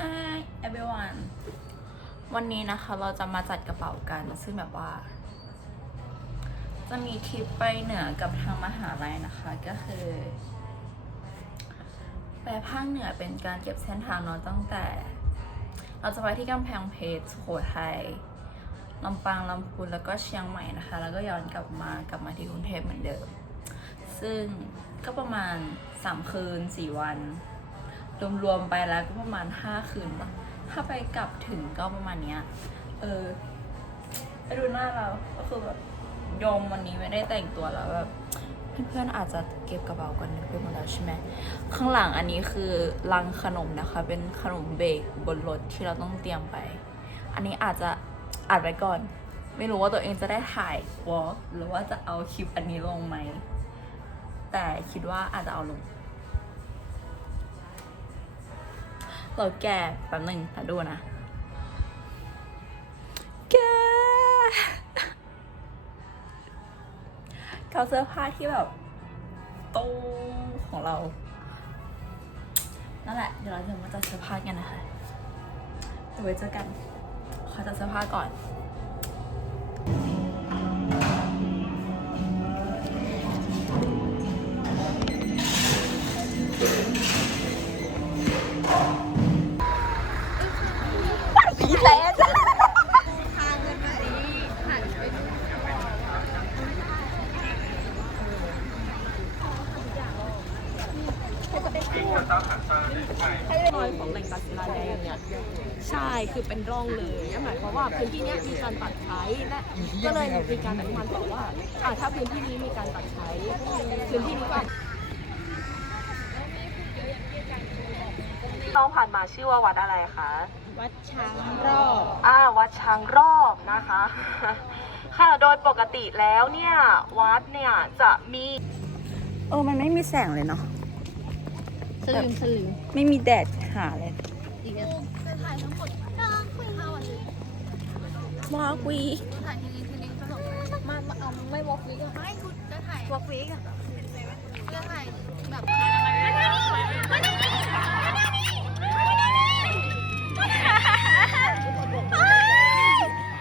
Hi everyone วันนี้นะคะเราจะมาจัดกระเป๋ากัน ซึ่งแบบว่า จะมีทริปไปเหนือกับทางมหาลัยนะคะ ก็คือไปภาคเหนือเป็นการเก็บเส้นทางเนาะตั้งแต่ เราจะไปที่กำแพงเพชรสุโขทัยลำปางลำพูนแล้วก็เชียงใหม่นะคะ แล้วก็ย้อนกลับมากลับมาที่กรุงเทพเหมือนเดิม ซึ่งก็ประมาณ 3 คืน 4 วัน รวมๆไปแล้วก็ประมาณ5คืนปะถ้าไปกลับถึงก็ประมาณเนี้ย เออไปดูหน้าเรา ก็คือแบบยมวันนี้ไม่ได้แต่งตัวแล้วแบบเพื่อนๆอาจจะเก็บกระเป๋ากันไปหมดแล้วใช่ไหมข้างหลังอันนี้คือลังขนมนะคะ เป็นขนมเบรกบนรถที่เราต้องเตรียมไป อันนี้อาจจะอัดไว้ก่อน ไม่รู้ว่าตัวเองจะได้ถ่ายวอล์กหรือว่าจะเอาคลิปอันนี้ลงไหม แต่คิดว่าอาจจะเอาลง เราแก่แป๊บหนึ่งแต่ดูนะ แกเขาเสื้อผ้าที่แบบตู้ของเรา นั่นแหละ เดี๋ยวเราจะมาจัดเสื้อผ้ากันนะคะ เดี๋ยวไว้เจอกัน ขอจัดเสื้อผ้าก่อน ใช่คือเป็นร่องเลยนั่นหมายความว่าพื้นที่เนี้ยมีการตัดใช้และก็เลยมีการอนุมานต่อว่าอ่า ถ้าพื้นที่นี้มีการตัดใช้พื้นที่นี้ก็น้องผ่านมาชื่อว่าวัดอะไรคะ วัดช้างรอบอ่าวัดช้างรอบนะคะ ค่ะ โดยปกติแล้วเนี่ย วัดเนี่ยจะมี เออ มันไม่มีแสงเลยเนาะ สลืมสลืม ไม่มีแดดหาเลย อีกแล้ว วาวีมามาเอาไม่วอล์กวีก็ไม่คุณจะถ่ายวอล์กวีก็จะถ่ายแบบ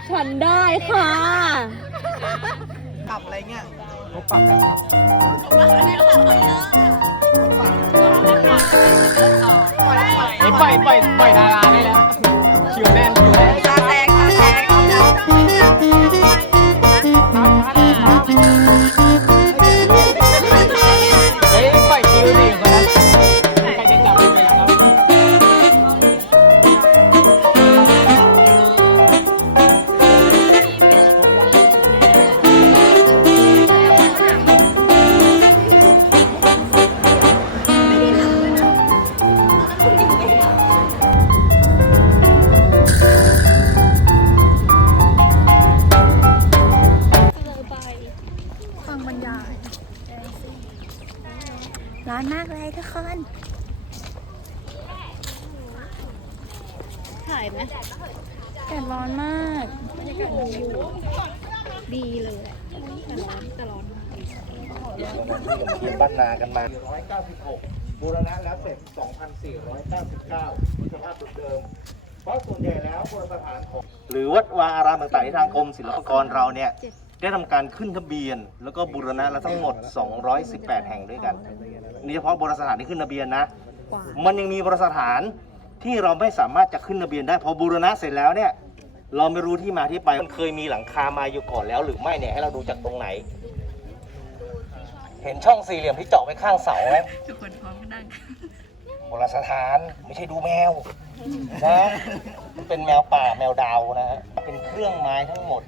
ฉันได้ค่ะปรับอะไรเงี้ยปล่อยปล่อยปล่อยดาราได้แล้ว เฮ้ แดดร้อนมากบรรยากาศดีดีเลยแหละแต่ร้อนแต่ร้อนมากทีมบ้านนากันมา196บูรณะแล้วเสร็จ 2,499สภาพเดิม เพราะส่วนใหญ่แล้วโบราณสถานของ หรือวัดวาอารามต่างๆที่ทางกรมศิลปากรเราเนี่ย ได้ทำการขึ้นทะเบียน แล้วก็บูรณะแล้วทั้งหมด 218 แห่งด้วยกันนี่เฉพาะโบราณสถานที่ขึ้นทะเบียนนะ มันยังมีโบราณสถานที่เราไม่สามารถจะขึ้นทะเบียนได้พอบูรณะเสร็จแล้วเนี่ย เราไม่รู้ที่มาที่ไปมันเคยมีหลังคามาอยู่ก่อนแล้ว หรือไม่เนี่ยให้เราดูจากตรงไหน เห็นช่องสี่เหลี่ยมที่เจาะไว้ข้างเสาไหมทุกคนพร้อมกันนั่งโบราณสถานไม่ใช่ดูแมวนะมันเป็นแมวป่าแมวดาวนะฮะเป็นเครื่องไม้ทั้งหมด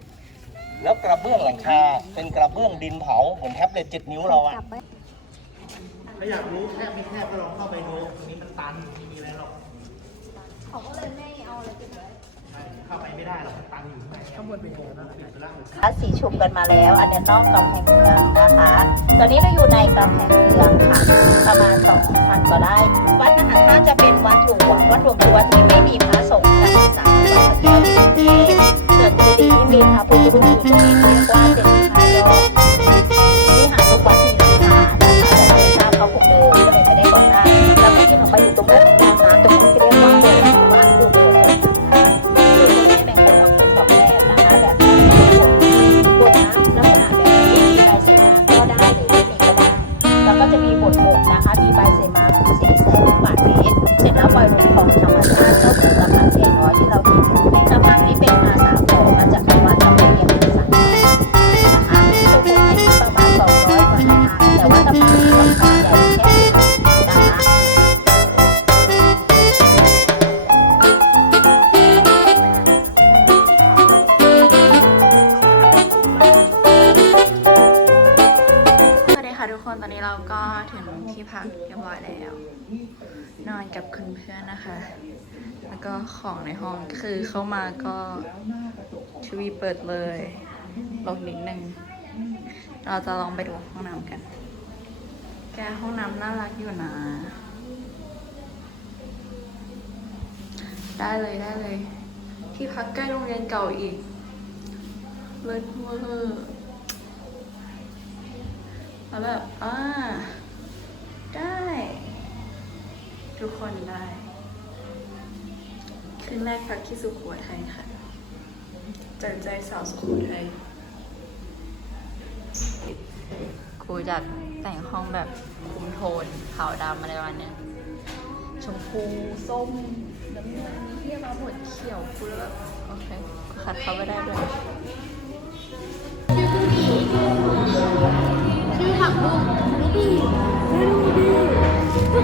แล้วกระเบื้องหลังคาเป็นกระเบื้องดินเผาเหมือนแท็บเล็ตเจ็ดนิ้วเราอะถ้าอยากรู้แค่มีแค่ก็ลองเข้าไปดูตรงนี้มันตันไม่มีอะไรหรอกเขาก็เลยไม่เอาอะไรเข้าไปไม่ได้หรอกมันตันอยู่ข้างในข้างบนเป็นยังไงบ้างปิดไปแล้ว คะสีชุมกันมาแล้ว อันนี้นอกกำแพงเมืองนะคะ ตอนนี้เราอยู่ในกำแพงเมืองค่ะ ประมาณสองพันก็ได้วัดมหาธาตุจะเป็นวัดหลวงวัดหลวงคือวัดที่ไม่มีพระสงฆ์การศึกษาในวัดพระแก้วที่กรุงเทพส่วนเจดีย์ที่มีพระพุทธรูปอยู่ตรงนี้เรียกว่าเจดีย์พระยอด ของในห้องคือเข้ามาก็ทีวีเปิดเลยลงนิดนึง เราจะลองไปดูห้องน้ำกัน แกห้องน้ำน่ารักอยู่นะ ได้เลยได้เลย ที่พักใกล้โรงเรียนเก่าอีก เลิศเวอร์แล้วแบบอ่าได้ ทุกคนได้ คืนแรกพักที่สุโขทัยค่ะเจอใจสาวสุโขทัยครูอยากแต่งห้องแบบคุมโทนขาวดำอะไรประมาณเนี้ยชมพูส้มน้ำเงินที่มาหมดเขียวครูแล้วแบบโอเคก็ขัดเข้าไปได้ด้วยชื่อผักบุ้งไม่ดีทุ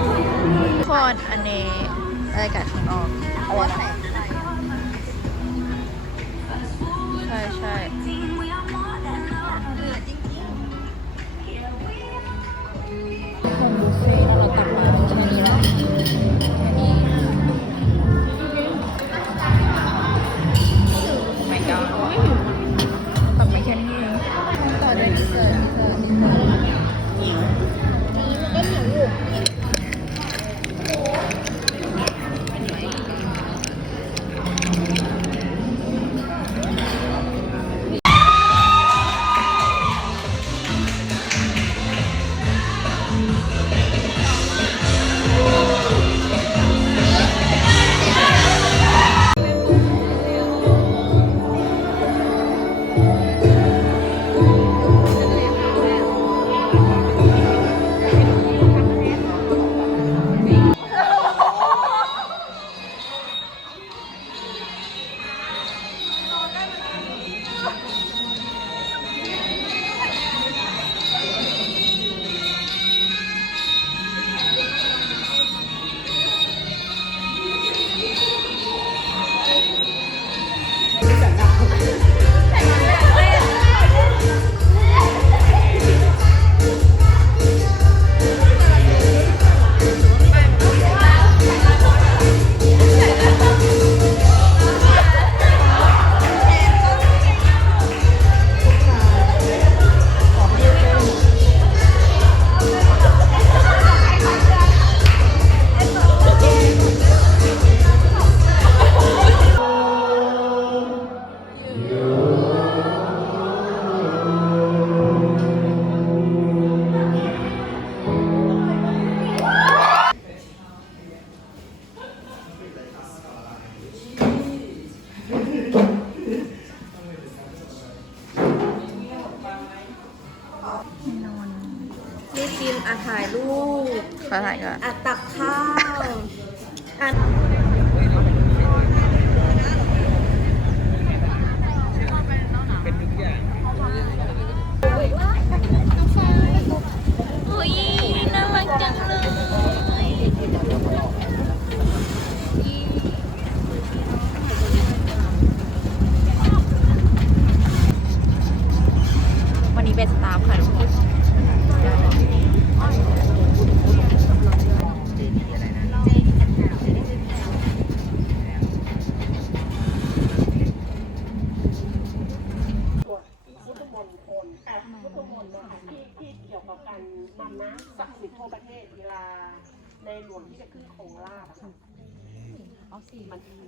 กคนอันนี้อะไรกัดข้างนอก อะไรนะ รีบกินอาถ่ายรูปขอถ่ายก่อนอาตักข้าวอา อุ้ยน่ารักจังเลย วันนี้เป็นสตาฟค่ะทุกคน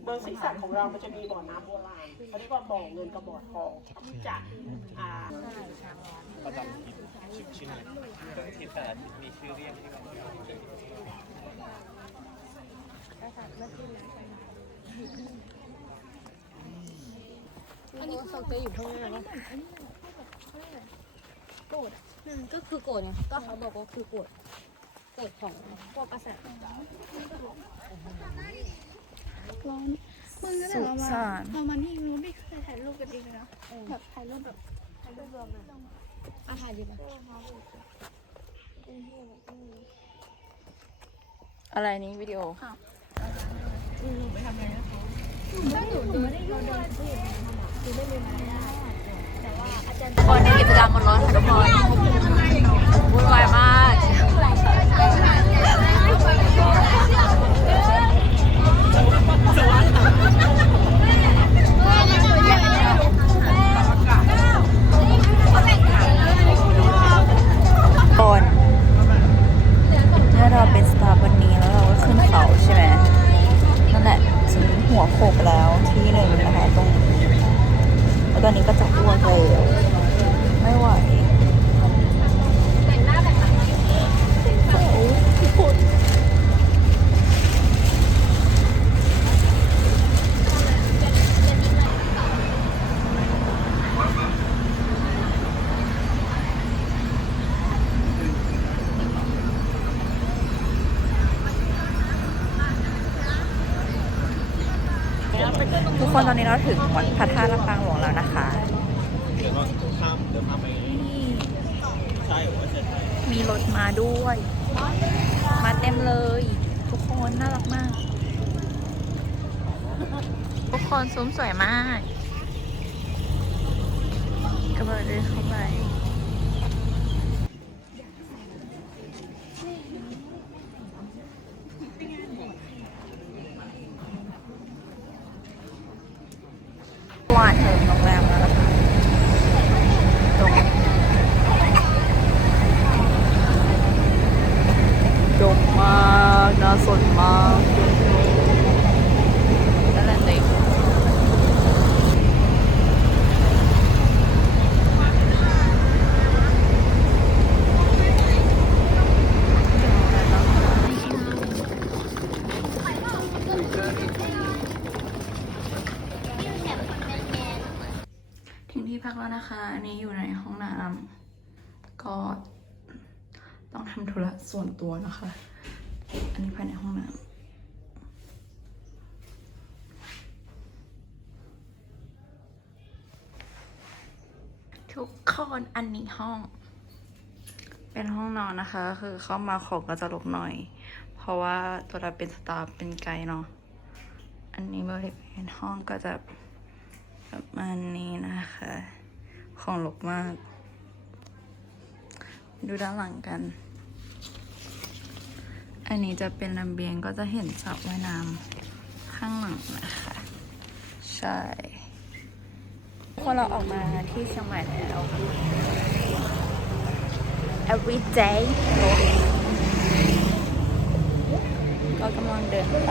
เมืองศรีสัตของเรามันจะมีบ่อน้ำโบราณเขาเรียกว่าบ่อเงินกับบ่อทองที่จะอ่าอันนี้สเตย์อยู่ข้างหน้าปะโกรธอืมก็คือโกรธไงก็เขาบอกว่าคือโกรธโกรธของพวกกษัตริย์ร้อนมึงก็แต่เรามาเรามานี่รู้ไม่เคยถ่ายรูปกันเองนะแบบถ่ายรูปแบบถ่ายรูปรวมเลยอาหารดีไหมอะไรนี้วิดีโอคนในกิจกรรมบนรถค่ะทุกคนวุ่นวายมาก บแล้วที่หนึ่งนะคะตรงนี้แล้วตอนนี้ก็จะอ้วกเลยไม่ไหว แต่งหน้าแต่งหลังไหม ทุกคนตอนนี้เราถึงวัดพระธาตุลำปางหลวงแล้วนะคะนี่มีรถมาด้วย มาเต็มเลย ทุกคนน่ารักมาก ทุกคนซุ้มสวยมากกำลังเดินเข้าไป วาดเถิงโรงแรมแล้วนะคะตรงดงมากน่าสนมากนั่นแหละติถึงที่พัก แล้วนะคะ อันนี้อยู่ในห้องน้ำก็ต้องทำธุระส่วนตัวนะคะ อันนี้ภายในห้องน้ำทุกคนอันนี้ห้อง เป็นห้องนอนนะคะ คือเข้ามาของก็จะลกหน่อย เพราะว่าตัวเราเป็นสตาฟเป็นไกด์เนาะอันนี้บริเวณห้องก็จะประมาณนี้นะคะ ของลกมาก ดูด้านหลังกัน อันนี้จะเป็นระเบียงก็จะเห็นสระว่ายน้ำข้างหลังนะคะ ใช่พอเราออกมาที่เชียงใหม่แล้ว every day ก็กำลังเดินไป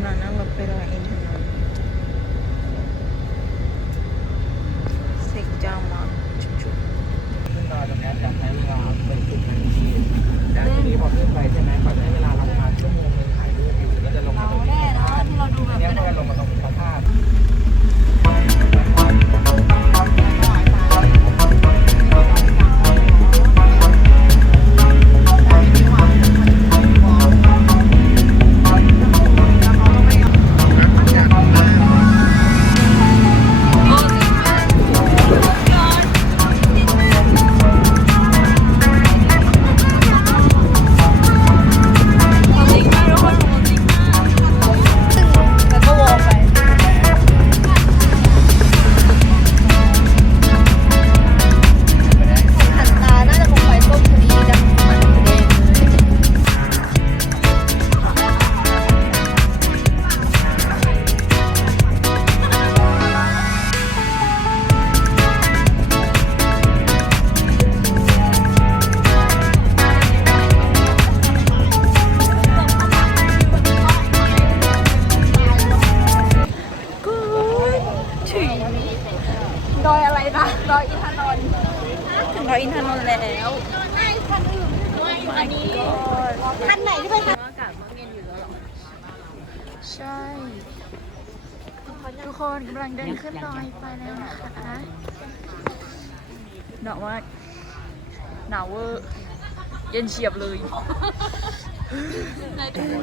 45บาทกำลังนั่งรถไปรออินนน นาวมากหนาวเวอร์เย็นเฉียบเลย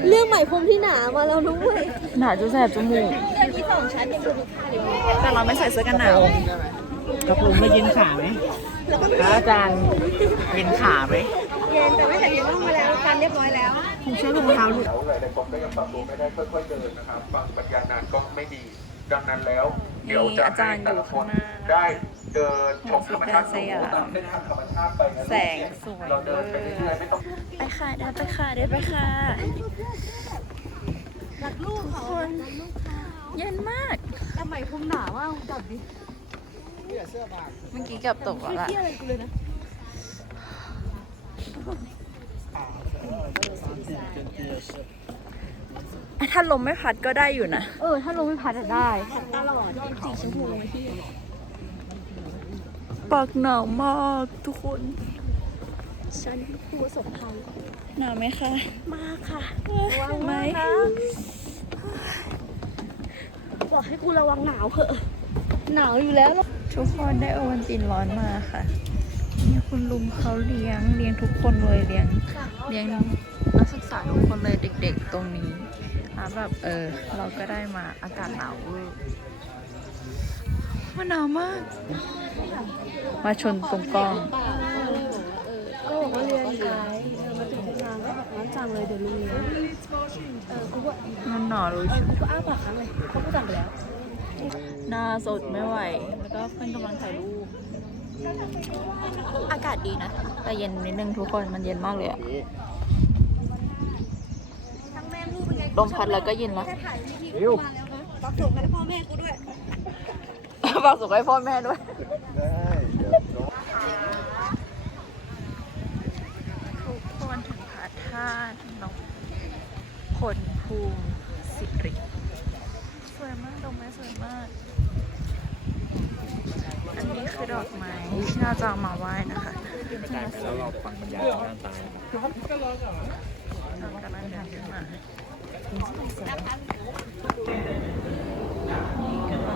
เรื่องใหม่พรมที่หนามาแล้วนุ้ยหนาวจนแสบจมูกที่สองชั้นยังดูค่าเลยแต่เราไม่ใส่เสื้อกันหนาวกระพุ้งไม่ยินขาไหมพระอาจารย์ยินขาไหมเย็นแต่ไม่ใส่เย็นต้องมาแล้วกันเรียบร้อยแล้วผมใช้รองเท้าหลุด แล้วหลายๆคนก็ยังปรับตัวไม่ได้ค่อยๆเดินนะครับฟังปัญญานานก็ไม่ดี ดังนั้นแล้ว เดี๋ยวจะอาจาให้รย์แต่ละอยู่คข้างนหน้าได้เดินชมธรรมชาติสยามตามเส้นทางธรรมชาติไปนะแสงสวยเราเดินไปเรื่อยๆไม่ต้องไปค่ะเดินไปค่ะเดินไปค่ะรักลูกทุกคนเย็นมากทำไมพรมหนาว่าจับดิเมื่อกี้เกับตกแล้วล่ะเที่ยอะไรกูเลยนะ ถ้าลมไม่พัดก็ได้อยู่นะ เออ ถ้าลงไม่พัดอะได้ตลอดสีชมพูลงไปที่ปากหนาวมากทุกคน ฉันผู้ประสบภัยหนาวไหมคะ มากค่ะไหมบอกให้กูระวังหนาวเถอะ หนาวอยู่แล้ว ทุกคนได้โอวันตินร้อนมาค่ะนี่คุณลุงเขาเลี้ยงเลี้ยงทุกคนเลยเลี้ยงเลี้ยงนักศึกษาทุกคนเลยเด็กๆตรงนี้อะ แบบเออ เราก็ได้มาอากาศหนาวเวอร์มันหนาวมาก มาชนตรงกล้อง ก็บอกว่าเรียนไกด์มาถึงที่ร้านก็แบบร้อนจังเลยเดี๋ยวลุงเลี้ยงเออกูก็มันหนาวเลยชุกูก็อ้าปากค้างเลยเขาก็จังไปแล้วหน้าสดไม่ไหว แล้วก็เพื่อนกำลังถ่ายรูป อากาศดีนะ แต่เย็นนิดนึงทุกคน มันเย็นมากเลยอะ ลมพัดแล้วก็เย็นแล้วรับส่งกันให้พ่อแม่กูด้วยฝากส่งให้พ่อแม่ด้วยทุกคนถึงพระธาตุนกพลภูมิสิริสวยมากดอกไม้สวยมาก อันนี้คือดอกไม้ที่เราจะเอามาไหว้นะคะแล้วเราฟังบรรยายด้านใต้เรากำลังเดินขึ้นมานี่กำลัง เ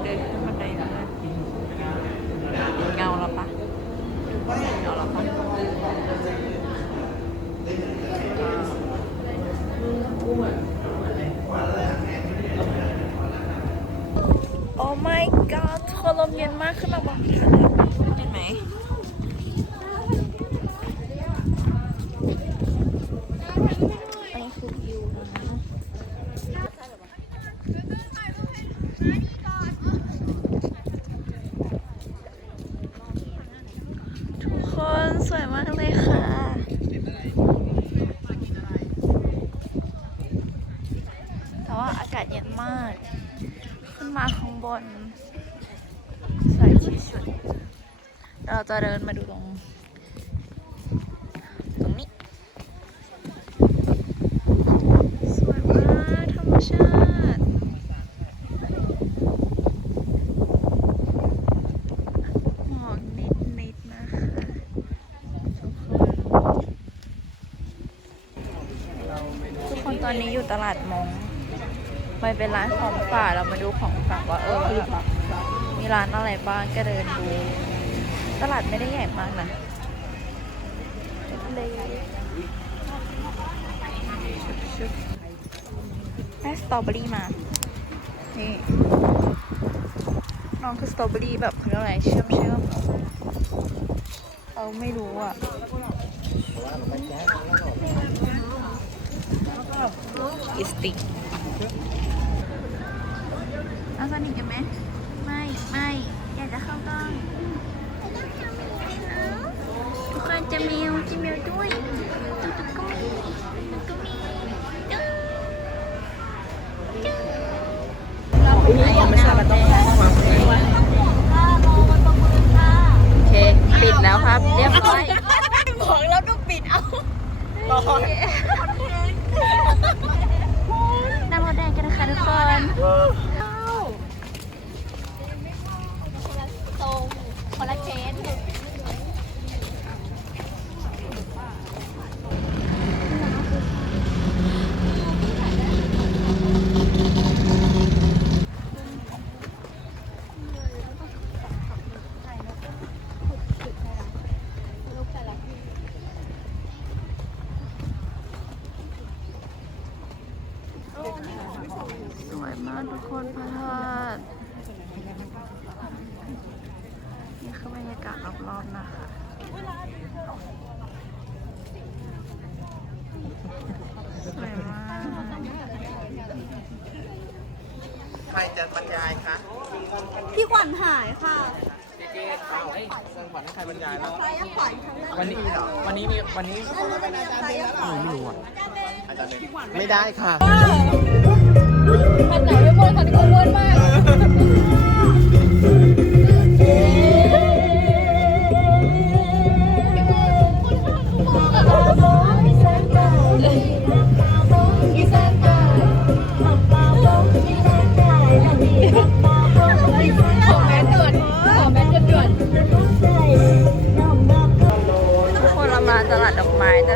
ดินขึ้นบันไดมาเงาแล้วปะเงาแล้วปะโอ้ my god ทุกคนลมเย็นมากขึ้นมาบอกทางเห็นไหม อันนี้คือวิวนะทุกคนสวยมากเลยค่ะ แต่ว่าอากาศเย็นมาก ขึ้นมาข้างบนสวยที่สุดเราจะเดินมาดูตรง ตรงนี้ สวยมากธรรมชาติหมอกนิดนิดๆนะคะทุกคน ทุกคนต อนนี้อยู่ตลาดมงไปเป็นร้านของฝากเรามาดูของฝากว่าเออ มีร้านอะไรบ้างก็เดินดู ตลาดไม่ได้ใหญ่มากนะเลยชุดได้สตรอเบอรี่มา นี่น้องคือสตรอเบอรี่แบบเขาเรียกอะไรเชื่อมเชื่อมเราไม่รู้อะ อิสติกเอาสนิทกันไหม ไม่ ไม่ อยากจะเข้ากล้องทุกคนจะมีวจะมีวด้วยตุ๊กตุ๊กก็มีตุ๊กก็มีโอเค ปิดแล้วครับ เรียบร้อย บอกแล้วต้องปิดเอา น้ำมดแดงกันนะคะทุกคน ถนะคะ สวยมาก ใครจะบรรยายคะพี่ขวัญหายค่ะเอาเฮ้ยสร้างขวัญให้ใครบรรยายแล้ว ใครยังขวัญทั้งนั้นวันนี้วันนี้มีวันนี้ใครยังขวัญไม่รู้อะไม่ได้ค่ะคันไหนไม่วนคันนี้ก็วนมาก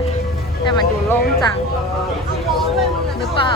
ดดอกไม้แต่แต่มันดูโล่งจัง หรือเปล่า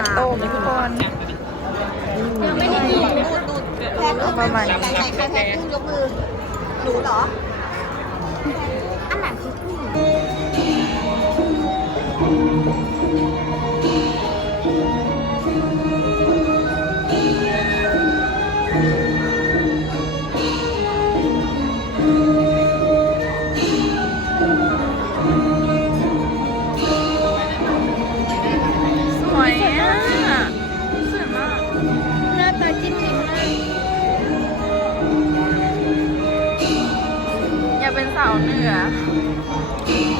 เมนูขันโตกทุกคนยังไม่ได้กินดูดดูดแพ้เอาประมาณไหนไหนใครแพ้กุ้งยกมือหนูเหรอ อย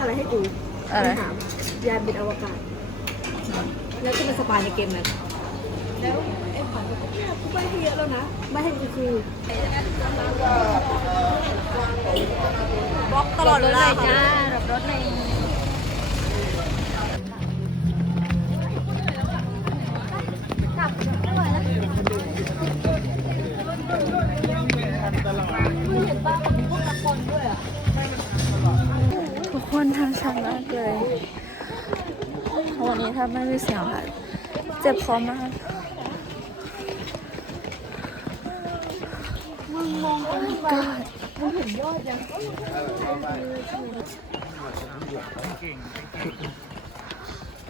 อ้ก้าวเลือกอะไรให้กูอะไร ถามยานบินอวกาศ แล้วก็เป็นสปายในเกมนั้นแล้วไอ้ขวัญบอกว่าเนี่ยกูใบให้เยอะแล้วนะใบให้กูคือบล็อกตลอดเวลาค่ะรับรถในอย ราะวันนี้ถ้าไม่มีเสียงค่ะเจ็บคอมาก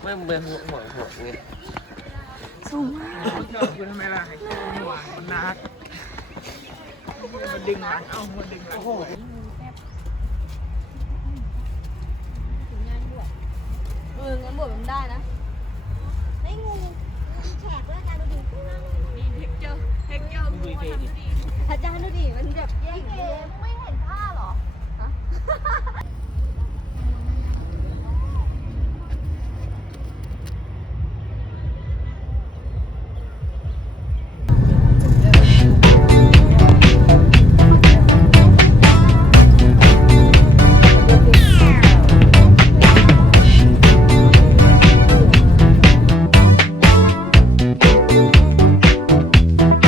ไม่เบื่อหัวหัวหัวเลยสูงมากคุณทำไมล่ะให้หัวมันนักมันดึงหลังเอามันดึงหลัง เอองั้น บวชมันได้นะไม่งูแฉกด้วยกันดูดิพระเจ้าดูดิมันแบบแย่งเกม